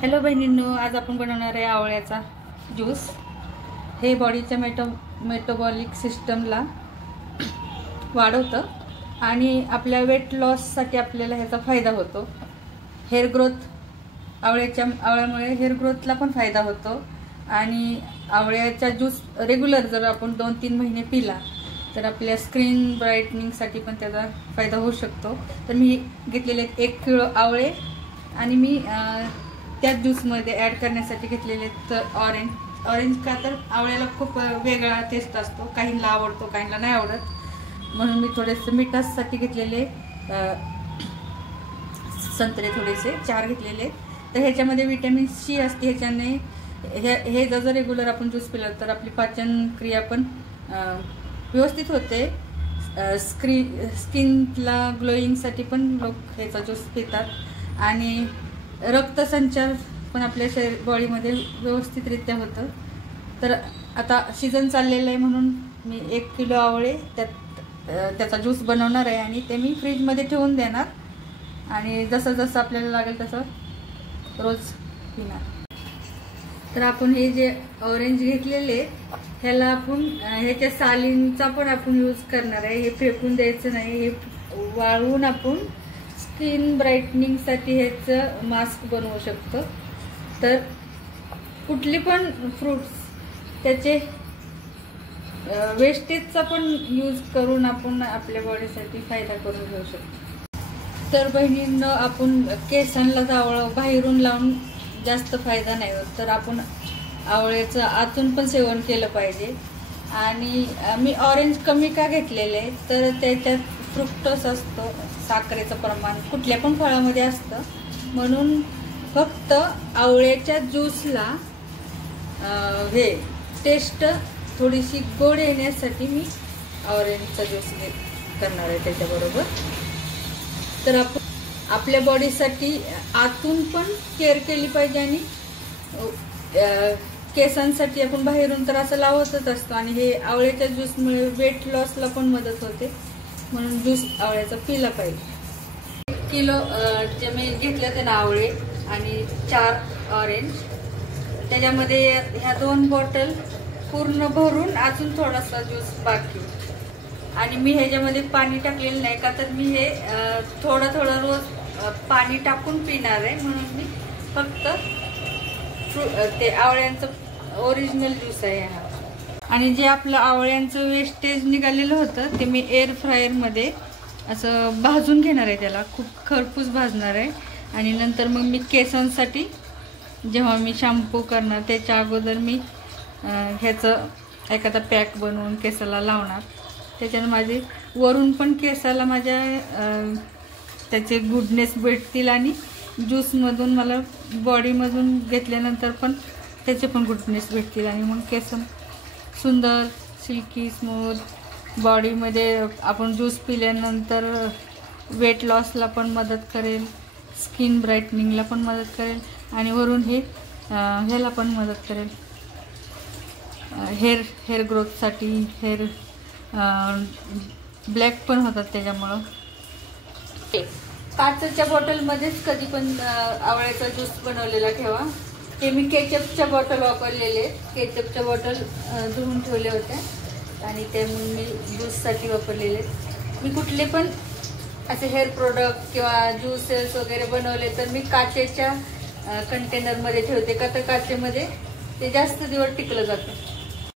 Hello बहिणींनो, आज आपण बनवणार आहे आवळ्याचा ज्यूस। हे बॉडीच्या मेटाबॉलिक सिस्टमला वाढवतं आणि आपल्या वेट लॉससाठी आपल्याला ह्याचा फायदा होतो। हेअर ग्रोथ आवळ्यामुळे हेअर ग्रोथला पण फायदा होतो आणि आवळ्याचा ज्यूस रेग्युलर जर आपण 2-3 महिने पिला तर आपल्या स्किन ब्राईटनिंगसाठी पण त्याचा फायदा होऊ शकतो। तर मी घेतलेले 1 किलो आवळे आणि मी त्या ज्यूसमध्ये ॲड करण्यासाठी घेतलेले तर ऑरेंज का तर आवळ्याला खूप वेगळा टेस्ट असतो, काहींना आवडतो काहींना नाही आवडत, म्हणून मी थोडेसे मिठासाठी घेतलेले संत्रे थोडेसे 4 घेतलेले। तर ह्याच्यामध्ये व्हिटॅमिन सी असते, ह्याच्याने हे जर रेग्युलर आपण ज्यूस पिला तर आपली पाचन क्रिया पण व्यवस्थित होते। स्किनला ग्लोईंगसाठी पण लोक ह्याचा ज्यूस पितात आणि रक्तसंचार पण आपल्या बॉडीमध्ये व्यवस्थितरित्या होतं। तर आता सीझन चाललेला आहे म्हणून मी 1 किलो आवळे त्याचा ज्यूस बनवणार आहे आणि ते मी फ्रीजमध्ये ठेवून देणार आणि जसं जसं आपल्याला लागेल तसं रोज पिणार। तर आपण हे जे ऑरेंज घेतलेले ह्याला आपण ह्याच्या सालींचा पण आपण यूज करणार आहे। हे फेकून द्यायचं नाही, हे वाळवून आपण स्किन ब्राईटनिंगसाठी ह्याचं मास्क बनवू शकतो। तर कुठली पण फ्रूट्स त्याचे वेस्टेजचा पण यूज करून आपण आपल्या बॉडीसाठी फायदा करून घेऊ शकतो। तर बहिणींनो, आपण केसांना आवळं बाहेरून लावून जास्त फायदा नाही होत, तर आपण आवळ्याचं आतून पण सेवन केलं पाहिजे। आणि मी ऑरेंज कमी का घेतलेले तर त्याच्यात फ्रुक्टोज असतो, साखरेचं प्रमाण कुठल्या पण फळामध्ये असतं, म्हणून फक्त आवळ्याच्या ज्यूसला हे टेस्ट थोडीशी गोड येण्यासाठी मी ऑरेंजचा ज्यूस करणार आहे त्याच्याबरोबर। तर आपण आपल्या बॉडीसाठी आतून पण केअर केली पाहिजे आणि केसांसाठी आपण बाहेरून तर असं लावतच असतो आणि हे आवळ्याच्या ज्यूसमुळे वेट लॉसला पण मदत होते, म्हणून ज्यूस आवळ्याचा पिला पाहिजे। 1 किलो जे मी घेतले ते ना आवळे आणि 4 ऑरेंज, त्याच्यामध्ये ह्या 2 बॉटल पूर्ण भरून अजून थोडासा ज्यूस बाकी आणि मी ह्याच्यामध्ये पाणी टाकलेलं नाही का तर मी हे थोडं थोडं रोज पाणी टाकून पिणार आहे, म्हणून मी फक्त ते आवळ्यांचं ओरिजिनल ज्यूस आहे हा। आणि जे आपलं आवळ्यांचं वेस्टेज निघालेलं होतं ते मी एअर फ्रायरमध्ये असं भाजून घेणार आहे, त्याला खूप खरपूस भाजणार आहे आणि नंतर मग मी केसांसाठी जेव्हा मी शॅम्पू करणार त्याच्या अगोदर मी ह्याचं एखादा पॅक बनवून केसाला लावणार, त्याच्यानं माझे वरून पण केसाला माझ्या त्याचे गुडनेस भेटतील आणि ज्यूसमधून मला बॉडीमधून घेतल्यानंतर पण त्याचे पण गुडनेस भेटतील आणि मग केस सुंदर सिल्की स्मूथ बॉडीमध्ये आपण ज्यूस पिल्यानंतर वेट लॉसला पण मदत करेल, स्किन ब्राईटनिंगला पण मदत करेल आणि वरून हे ह्याला पण मदत करेल हेअर ग्रोथसाठी। हेअर ब्लॅक पण होतात त्याच्यामुळं। काचेच्या बॉटलमध्येच कधी पण आवळ्याचा ज्यूस बनवलेला ठेवा। ते मी केचपच्या बॉटल वापरलेले, केचपच्या बॉटल धुवून ठेवल्या होत्या आणि ते मी ज्यूससाठी वापरलेले। मी कुठले पण असे हेअर प्रोडक्ट किंवा ज्यूसेस वगैरे बनवले तर मी काचेच्या कंटेनरमध्ये ठेवते का तर काचेमध्ये ते जास्त दिवस टिकलं जातं।